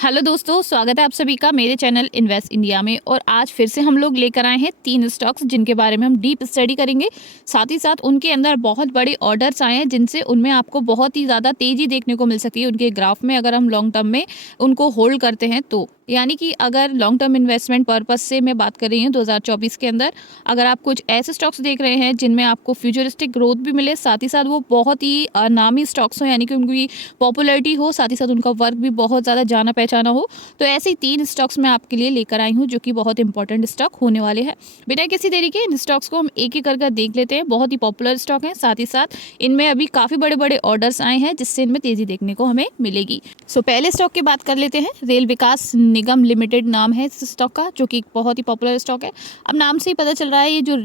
Hello दोस्तों, स्वागत है आप सभी का मेरे चैनल इन्वेस्ट इंडिया में। और आज फिर से हम लोग लेकर आए हैं 3 स्टॉक्स जिनके बारे में हम डीप स्टडी करेंगे। साथ ही साथ उनके अंदर बहुत बड़े ऑर्डर्स आए हैं जिनसे उनमें आपको बहुत ही ज़्यादा तेज़ी देखने को मिल सकती है उनके ग्राफ में, अगर हम लॉन्ग टर्म में उनको होल्ड करते हैं तो। यानी कि अगर लॉन्ग टर्म इन्वेस्टमेंट पर्पस से मैं बात कर रही हूँ 2024 के अंदर, अगर आप कुछ ऐसे स्टॉक्स देख रहे हैं जिनमें आपको फ्यूचरिस्टिक ग्रोथ भी मिले, साथ ही साथ वो बहुत ही नामी स्टॉक्स हो, यानी कि उनकी पॉपुलैरिटी हो, साथ ही साथ उनका वर्क भी बहुत ज़्यादा जाना पहचाना हो, तो ऐसे ही 3 स्टॉक्स मैं आपके लिए लेकर आई हूँ जो कि बहुत इंपॉर्टेंट स्टॉक होने वाले हैं। बिना किसी देरी के इन स्टॉक्स को हम एक एक करके देख लेते हैं। बहुत ही पॉपुलर स्टॉक हैं, साथ ही साथ इनमें अभी काफ़ी बड़े बड़े ऑर्डर्स आए हैं जिससे इनमें तेज़ी देखने को हमें मिलेगी। पहले स्टॉक की बात कर लेते हैं। रेल विकास निगम लिमिटेड नाम है इस स्टॉक का, जो कि एक बहुत ही पॉपुलर स्टॉक है। अब नाम से ही पता चल रहा है ये जो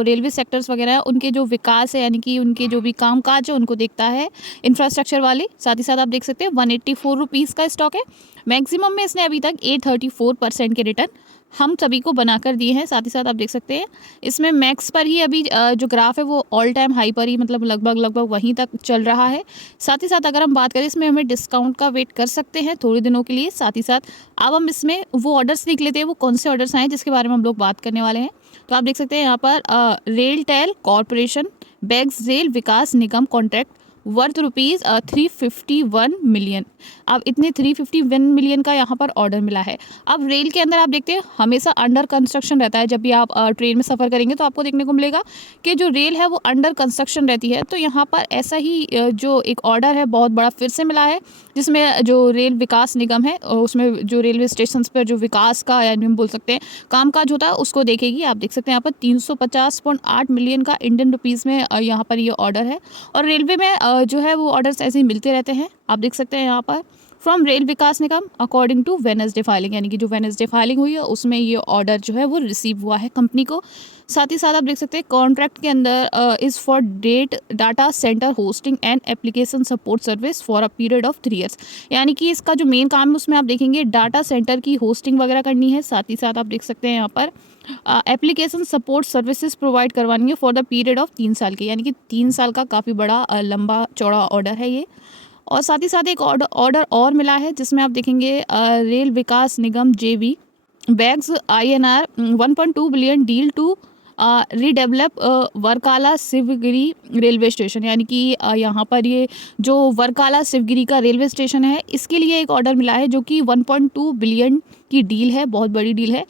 रेलवे सेक्टर्स वगैरह है उनके जो विकास है, यानी कि उनके जो भी कामकाज है उनको देखता है इंफ्रास्ट्रक्चर वाले। साथ ही साथ आप देख सकते हैं 184 रुपीज़ का स्टॉक है। मैक्सिमम में इसने अभी तक 834% के रिटर्न हम सभी को बनाकर दिए हैं। साथ ही साथ आप देख सकते हैं इसमें मैक्स पर ही अभी जो ग्राफ है वो ऑल टाइम हाई पर ही, मतलब लगभग वहीं तक चल रहा है। साथ ही साथ अगर हम बात करें इसमें हमें डिस्काउंट का वेट कर सकते हैं थोड़े दिनों के लिए। साथ ही साथ अब हम इसमें वो ऑर्डर्स देख लेते हैं, वो कौन से ऑर्डर्स आए जिसके बारे में हम लोग बात करने वाले हैं। तो आप देख सकते हैं यहाँ पर RailTel corporation bags Rail Vikas Nigam contract worth rupees 351 million. अब इतने 351 मिलियन का यहाँ पर ऑर्डर मिला है। अब रेल के अंदर आप देखते हैं हमेशा अंडर कंस्ट्रक्शन रहता है। जब भी आप ट्रेन में सफ़र करेंगे तो आपको देखने को मिलेगा कि जो रेल है वो अंडर कंस्ट्रक्शन रहती है। तो यहाँ पर ऐसा ही जो एक ऑर्डर है बहुत बड़ा फिर से मिला है, जिसमें जो रेल विकास निगम है उसमें जो रेलवे स्टेशन पर जो विकास का, यानी हम बोल सकते हैं कामकाज होता है, उसको देखेगी। आप देख सकते हैं यहाँ पर 350.8 मिलियन का इंडियन रुपीज़ में यहाँ पर ये ऑर्डर है। और रेलवे में जो है वो ऑर्डर्स ऐसे ही मिलते रहते हैं। आप देख सकते हैं यहाँ पर from rail Vikas Nigam according to Wednesday filing, यानी कि जो वेडनेसडे फाइलिंग हुई है उसमें ये ऑर्डर जो है वो रिसीव हुआ है कंपनी को। साथ ही साथ आप देख सकते हैं कॉन्ट्रैक्ट के अंदर is for data centre hosting and application support service for a period of 3 years. यानी कि इसका जो मेन काम है उसमें आप देखेंगे डाटा सेंटर की होस्टिंग वगैरह करनी है। साथ ही साथ आप देख सकते हैं यहाँ पर एप्लीकेशन सपोर्ट सर्विसेज प्रोवाइड करवानी है फॉर द पीरियड ऑफ 3 साल के, यानी कि 3 साल का काफ़ी बड़ा लंबा चौड़ा ऑर्डर है ये। और साथ ही साथ एक ऑर्डर और मिला है जिसमें आप देखेंगे rail Vikas Nigam JV bags INR 1.2 billion deal to redevelop Varkala Sivagiri railway station. यानी कि यहाँ पर ये जो वर्काला शिवगिरी का रेलवे स्टेशन है इसके लिए एक ऑर्डर मिला है जो कि 1.2 बिलियन की डील है, बहुत बड़ी डील है।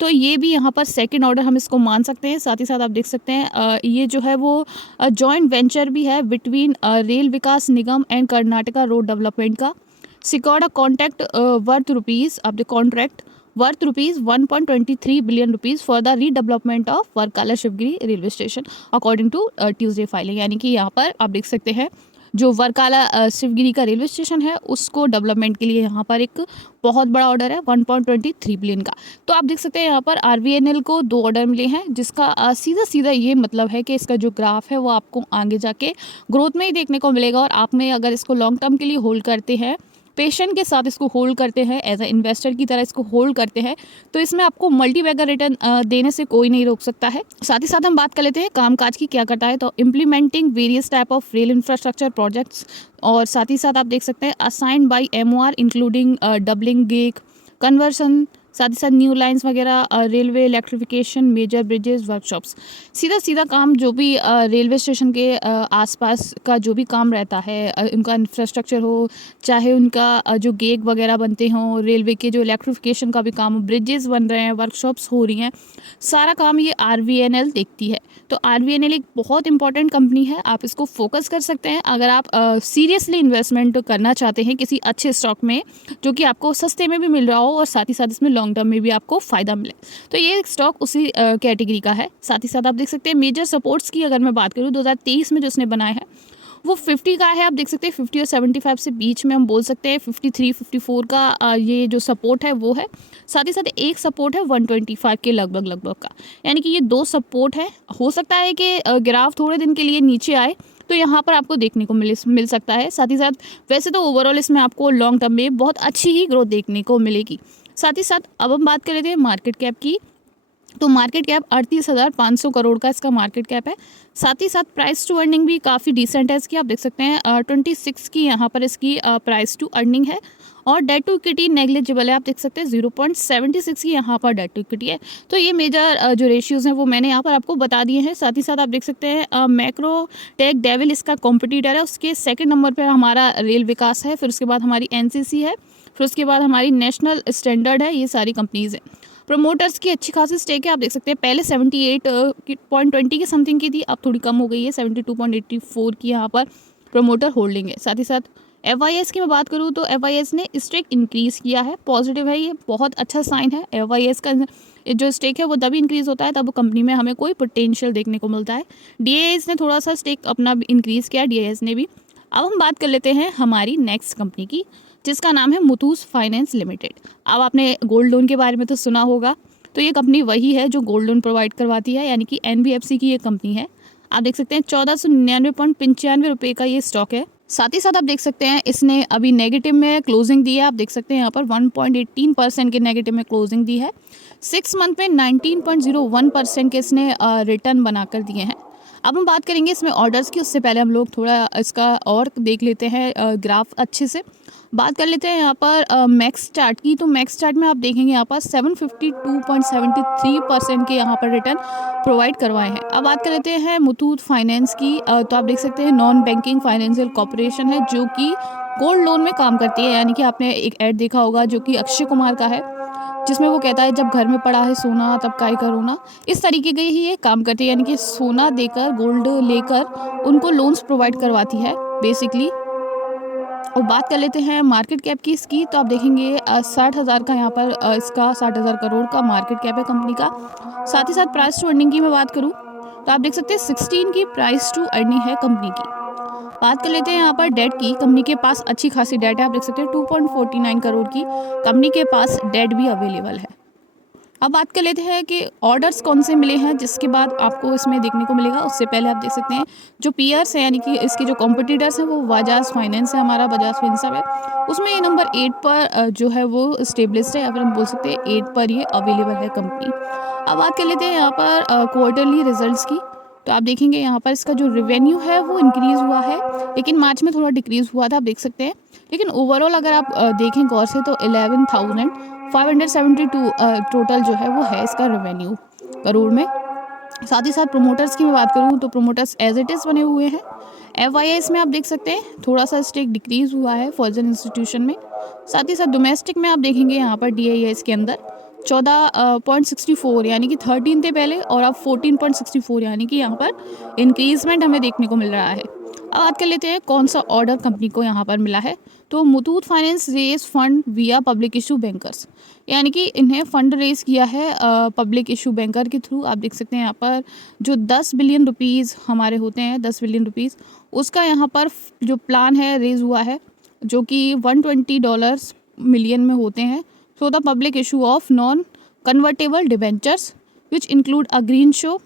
तो ये भी यहाँ पर सेकंड ऑर्डर हम इसको मान सकते हैं। साथ ही साथ आप देख सकते हैं ये जो है वो जॉइंट वेंचर भी है between Rail Vikas Nigam and Karnataka road development का। Secured a contract worth rupees of the contract worth rupees 1.23 billion rupees for the redevelopment of Varkala Sivagiri railway station according to Tuesday filing. यानी कि यहाँ पर आप देख सकते हैं जो वर्काला शिवगिरी का रेलवे स्टेशन है उसको डेवलपमेंट के लिए यहाँ पर एक बहुत बड़ा ऑर्डर है 1.23 बिलियन का। तो आप देख सकते हैं यहाँ पर RVNL को 2 ऑर्डर मिले हैं, जिसका सीधा ये मतलब है कि इसका जो ग्राफ है वो आपको आगे जाके ग्रोथ में ही देखने को मिलेगा। और आप में अगर इसको लॉन्ग टर्म के लिए होल्ड करते हैं, पेशेंट के साथ इसको होल्ड करते हैं, एज अ इन्वेस्टर की तरह इसको होल्ड करते हैं, तो इसमें आपको मल्टी बैगर रिटर्न देने से कोई नहीं रोक सकता है। साथ ही साथ हम बात कर लेते हैं कामकाज की क्या करता है। तो implementing various type of rail infrastructure projects, और साथ ही साथ आप देख सकते हैं assigned by MOR including doubling gauge conversion, साथ ही साथ न्यू लाइंस वगैरह, railway electrification, major bridges, workshops. सीधा काम जो भी रेलवे स्टेशन के आसपास का जो भी काम रहता है, उनका इंफ्रास्ट्रक्चर हो, चाहे उनका जो गेक वगैरह बनते हों, रेलवे के जो इलेक्ट्रिफिकेशन का भी काम हो, ब्रिजेस बन रहे हैं, वर्कशॉप्स हो रही हैं, सारा काम ये RVNL देखती है। तो RVNL एक बहुत इंपॉर्टेंट कंपनी है, आप इसको फोकस कर सकते हैं अगर आप सीरियसली इन्वेस्टमेंट करना चाहते हैं किसी अच्छे स्टॉक में जो कि आपको सस्ते में भी मिल रहा हो और साथ ही साथ इसमें लॉन्ग टर्म में भी आपको फ़ायदा मिले। तो ये स्टॉक उसी कैटेगरी का है। साथ ही साथ आप देख सकते हैं मेजर सपोर्ट्स की अगर मैं बात करूँ 2023 में जो इसने बनाया है वो 50 का है। आप देख सकते हैं 50 और 75 से बीच में हम बोल सकते हैं 53 54 का ये जो सपोर्ट है वो है। साथ ही साथ एक सपोर्ट है 125 के लगभग का, यानी कि ये 2 सपोर्ट है। हो सकता है कि ग्राफ थोड़े दिन के लिए नीचे आए तो यहाँ पर आपको देखने को मिल सकता है। साथ ही साथ वैसे तो ओवरऑल इसमें आपको लॉन्ग टर्म में बहुत अच्छी ही ग्रोथ देखने को मिलेगी। साथ ही साथ अब हम बात कर लेते हैं मार्केट कैप की। तो मार्केट कैप 38,500 करोड़ का इसका मार्केट कैप है। साथ ही साथ प्राइस टू अर्निंग भी काफ़ी डिसेंट है इसकी। आप देख सकते हैं 26 की यहाँ पर इसकी प्राइस टू अर्निंग है। और डेट टू इक्विटी नेग्लिजिबल है, आप देख सकते हैं 0.76 की यहाँ पर डेट टू इक्विटी है। तो ये मेजर जो रेशियोज़ हैं वो मैंने यहाँ पर आपको बता दिए हैं। साथ ही साथ आप देख सकते हैं मैक्रोटेक डेविल इसका कॉम्पिटिटर है, उसके सेकंड नंबर पर हमारा रेल विकास है, फिर उसके बाद हमारी एनसीसी है, फिर उसके बाद हमारी नेशनल स्टैंडर्ड है। ये सारी कंपनीज़ हैं। प्रमोटर्स की अच्छी खासी स्टेक है, आप देख सकते हैं पहले 78.20 के समथिंग की थी, अब थोड़ी कम हो गई है, 72.84 की यहाँ पर प्रमोटर होल्डिंग है। साथ ही साथ FIS की मैं बात करूँ तो FIS ने स्टेक इंक्रीज़ किया है, पॉजिटिव है, ये बहुत अच्छा साइन है। FIS का जो स्टेक है वो तभी इंक्रीज़ होता है तब कंपनी में हमें कोई पोटेंशियल देखने को मिलता है। DIS ने थोड़ा सा स्टेक अपना इंक्रीज़ किया, DIS ने भी। अब हम बात कर लेते हैं हमारी नेक्स्ट कंपनी की, जिसका नाम है मुथूस फाइनेंस लिमिटेड। अब आपने गोल्ड लोन के बारे में तो सुना होगा, तो ये कंपनी वही है जो गोल्ड लोन प्रोवाइड करवाती है, यानी कि NBFC की ये कंपनी है। आप देख सकते हैं 1499.95 रुपये का ये स्टॉक है। साथ ही साथ आप देख सकते हैं इसने अभी नेगेटिव में क्लोजिंग दी है, आप देख सकते हैं यहाँ पर 1.18% के नेगेटिव में क्लोजिंग दी है। 6 मंथ में 19.01% के इसने रिटर्न बनाकर दिए हैं। अब हम बात करेंगे इसमें ऑर्डर्स की, उससे पहले हम लोग थोड़ा इसका और देख लेते हैं ग्राफ अच्छे से। बात कर लेते हैं यहाँ पर मैक्स चार्ट की, तो मैक्स चार्ट में आप देखेंगे यहाँ पर 752.73% के यहाँ पर रिटर्न प्रोवाइड करवाए हैं। अब बात कर लेते हैं मुथूट फाइनेंस की, तो आप देख सकते हैं नॉन बैंकिंग फाइनेंशियल कॉर्पोरेशन है जो कि गोल्ड लोन में काम करती है। यानी कि आपने एक ऐड देखा होगा जो कि अक्षय कुमार का है, जिसमें वो कहता है जब घर में पड़ा है सोना तब काय करो ना। इस तरीके के ही ये काम करती है, यानी कि सोना देकर, गोल्ड लेकर उनको लोन्स प्रोवाइड करवाती है बेसिकली। और बात कर लेते हैं मार्केट कैप की इसकी, तो आप देखेंगे 60,000 का यहाँ पर इसका 60,000 करोड़ का मार्केट कैप है कंपनी का। साथ ही साथ प्राइस टू अर्निंग की मैं बात करूँ तो आप देख सकते हैं 16 की प्राइस टू अर्निंग है कंपनी की। बात कर लेते हैं यहाँ पर डेट की, कंपनी के पास अच्छी खासी डेट है, आप देख सकते हैं 2.49 करोड़ की कंपनी के पास डेट भी अवेलेबल है। अब बात कर लेते हैं कि ऑर्डर्स कौन से मिले हैं जिसके बाद आपको इसमें देखने को मिलेगा। उससे पहले आप देख सकते हैं जो पीयर्स हैं, यानी कि इसके जो कॉम्पिटिटर्स हैं, वो बजाज फाइनेंस है, हमारा बजाज फिनसर्व है, उसमें ये नंबर 8 पर जो है वो स्टेब्लिश्ड है, या फिर हम बोल सकते हैं 8 पर ये अवेलेबल है कंपनी। अब बात कर लेते हैं यहाँ पर क्वार्टरली रिजल्ट्स की, तो आप देखेंगे यहाँ पर इसका जो रेवेन्यू है वो इंक्रीज़ हुआ है, लेकिन मार्च में थोड़ा डिक्रीज़ हुआ था, आप देख सकते हैं। लेकिन ओवरऑल अगर आप देखें गौर से तो 11,572 टोटल जो है वो है इसका रेवेन्यू करोड़ में। साथ ही साथ प्रोमोटर्स की मैं बात करूँ तो प्रोमोटर्स एज इट इज़ बने हुए हैं। FIS में आप देख सकते हैं थोड़ा सा स्टेक डिक्रीज़ हुआ है फॉर्जन इंस्टीट्यूशन में। साथ ही साथ डोमेस्टिक में आप देखेंगे यहाँ पर DIS के अंदर 14.64 यानी कि 13 थे पहले, और अब 14.64 यानी कि यहाँ पर इंक्रीजमेंट हमें देखने को मिल रहा है। अब बात कर लेते हैं कौन सा ऑर्डर कंपनी को यहाँ पर मिला है, तो मुथूट फाइनेंस रेज फंड विया पब्लिक इशू बैंकर्स, यानी कि इन्हें फंड रेज किया है पब्लिक इशू बैंकर के थ्रू। आप देख सकते हैं यहाँ पर जो 10 बिलियन रुपीज़ हमारे होते हैं, 10 बिलियन रुपीज़, उसका यहाँ पर जो प्लान है रेज हुआ है, जो कि $120 मिलियन में होते हैं। So the public issue of non convertible debentures which include a green show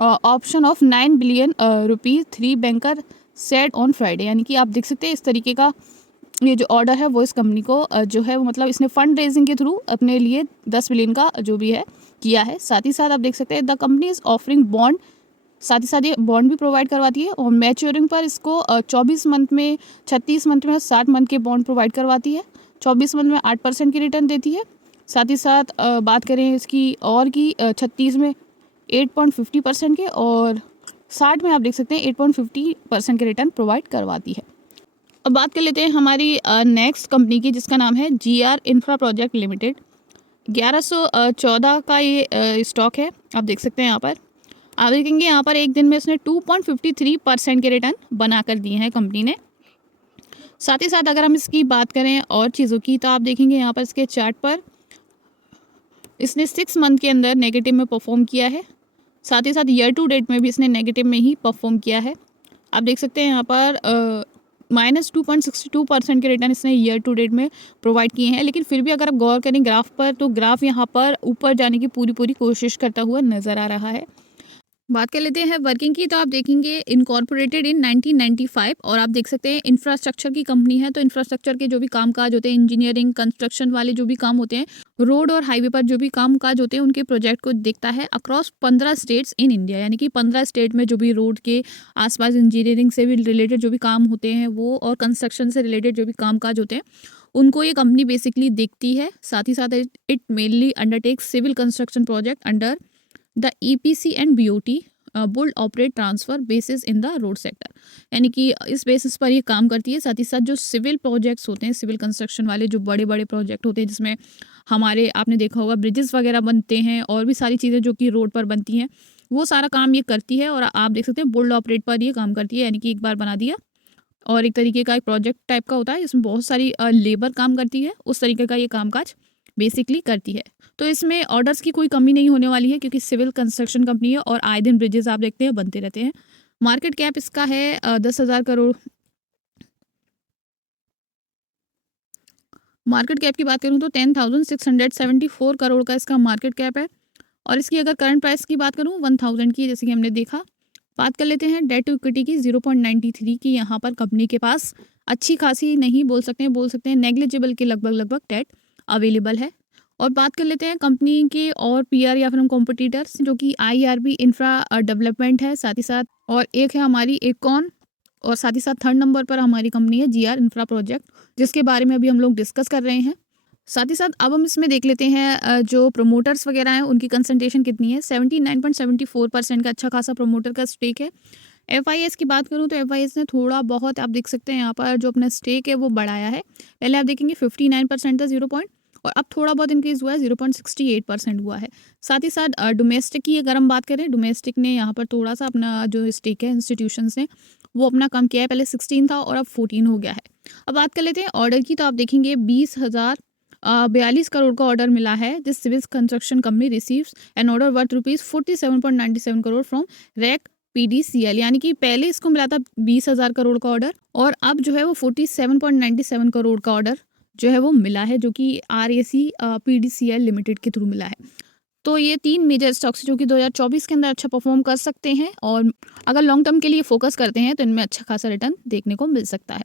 option of 9 billion rupees 3 banker said on Friday. यानी कि आप देख सकते हैं इस तरीके का ये जो ऑर्डर है वो इस कंपनी को जो है वो मतलब इसने फंड रेजिंग के थ्रू अपने लिए 10 बिलियन का जो भी है किया है। साथ ही साथ आप देख सकते हैं the company is offering bond, साथ ही साथ ये बॉन्ड भी प्रोवाइड करवाती है, और मैच्योरिंग पर इसको 24 मंथ में, 36 मंथ में, 60 मंथ के बॉन्ड प्रोवाइड करवाती है। 24 मंथ में 8% की रिटर्न देती है। साथ ही साथ बात करें इसकी और की 36 में 8.50% के, और 60 में आप देख सकते हैं 8.50% के रिटर्न प्रोवाइड करवाती है। अब बात कर लेते हैं हमारी नेक्स्ट कंपनी की, जिसका नाम है GR इंफ्रा प्रोजेक्ट लिमिटेड। 1114 का ये स्टॉक है, आप देख सकते हैं यहाँ पर। आप देखेंगे यहाँ पर एक दिन में इसने 2.53% के रिटर्न बना कर दिए हैं कंपनी ने। साथ ही साथ अगर हम इसकी बात करें और चीज़ों की, तो आप देखेंगे यहाँ पर इसके चार्ट पर इसने 6 मंथ के अंदर नेगेटिव में परफॉर्म किया है। साथ ही साथ ईयर टू डेट में भी इसने नेगेटिव में ही परफॉर्म किया है। आप देख सकते हैं यहाँ पर -2.62% के रिटर्न इसने ईयर टू डेट में प्रोवाइड किए हैं। लेकिन फिर भी अगर आप गौर करें ग्राफ पर, तो ग्राफ यहाँ पर ऊपर जाने की पूरी कोशिश करता हुआ नज़र आ रहा है। बात कर लेते हैं वर्किंग की, तो आप देखेंगे इनकॉर्पोरेटेड इन 1995, और आप देख सकते हैं इंफ्रास्ट्रक्चर की कंपनी है। तो इंफ्रास्ट्रक्चर के जो भी कामकाज होते हैं, इंजीनियरिंग, कंस्ट्रक्शन वाले जो भी काम होते हैं, रोड और हाईवे पर जो भी कामकाज होते हैं, उनके प्रोजेक्ट को देखता है अक्रॉस 15 स्टेट्स इन इंडिया। यानी कि 15 स्टेट में जो भी रोड के आसपास इंजीनियरिंग से भी रिलेटेड जो भी काम होते हैं वो, और कंस्ट्रक्शन से रिलेटेड जो भी कामकाज होते हैं, उनको ये कंपनी बेसिकली देखती है। साथ ही साथ it mainly undertakes civil construction project under the EPC and BOT build operate transfer basis in the road sector, यानी कि इस बेसिस पर ये काम करती है। साथ ही साथ जो सिविल प्रोजेक्ट्स होते हैं, सिविल कंस्ट्रक्शन वाले जो बड़े बड़े प्रोजेक्ट होते हैं, जिसमें हमारे आपने देखा होगा ब्रिजेस वगैरह बनते हैं और भी सारी चीज़ें जो कि रोड पर बनती हैं, वो सारा काम ये करती है। और आप देख सकते हैं बुल्ड ऑपरेट पर ये काम करती है, यानी कि एक बार बना दिया और एक तरीके का एक प्रोजेक्ट टाइप का होता है, इसमें बहुत सारी लेबर काम करती है, उस तरीके का ये कामकाज बेसिकली करती है। तो इसमें ऑर्डर्स की कोई कमी नहीं होने वाली है, क्योंकि सिविल कंस्ट्रक्शन कंपनी है और आए दिन ब्रिजेस आप देखते हैं बनते रहते हैं। मार्केट कैप इसका है 10,000 करोड़। मार्केट कैप की बात करूं तो 10,674 करोड़ का इसका मार्केट कैप है। और इसकी अगर करंट प्राइस की बात करूं 1,000 की, जैसे कि हमने देखा। बात कर लेते हैं डेट टू इक्विटी की 0.93 की। यहाँ पर कंपनी के पास अच्छी खासी नहीं बोल सकते हैं नेग्लिजिबल के लगभग डेट अवेलेबल है। और बात कर लेते हैं कंपनी के और पीआर या फिर हम कॉम्पिटिटर्स, जो कि आईआरबी इंफ्रा डेवलपमेंट है, साथ ही साथ और एक है हमारी एकॉन, और साथ ही साथ थर्ड नंबर पर हमारी कंपनी है जीआर इंफ्रा प्रोजेक्ट, जिसके बारे में अभी हम लोग डिस्कस कर रहे हैं। साथ ही साथ अब हम इसमें देख लेते हैं जो प्रमोटर्स वगैरह हैं उनकी कंसंट्रेशन कितनी है। 79.74% का अच्छा खासा प्रमोटर का स्टेक है। एफआईएस की बात करूं तो एफआईएस ने थोड़ा बहुत, आप देख सकते हैं यहाँ पर जो अपना स्टेक है वो बढ़ाया है। पहले आप देखेंगे 59% था 0 पॉइंट, और अब थोड़ा बहुत इंक्रीज हुआ है, 0.68% हुआ है। साथ ही साथ डोमेस्टिक की अगर हम बात करें, डोमेस्टिक ने यहाँ पर थोड़ा सा अपना जो स्टेक है इंस्टीट्यूशंस ने वो अपना कम किया है। पहले 16 था और अब 14 हो गया है। अब बात कर लेते हैं ऑर्डर की, तो आप देखेंगे 20,042 करोड़ का ऑर्डर मिला है। This civil construction company receives an order worth ₹47.97 crore from रैक पीडीसीएल, यानी कि पहले इसको मिला था 20,000 करोड़ का ऑर्डर, और अब जो है वो 47.97 करोड़ का ऑर्डर जो है वो मिला है, जो कि आरएसी पीडीसीएल लिमिटेड के थ्रू मिला है। तो ये 3 मेजर स्टॉक्स जो कि 2024 के अंदर अच्छा परफॉर्म कर सकते हैं, और अगर लॉन्ग टर्म के लिए फोकस करते हैं तो इनमें अच्छा खासा रिटर्न देखने को मिल सकता है।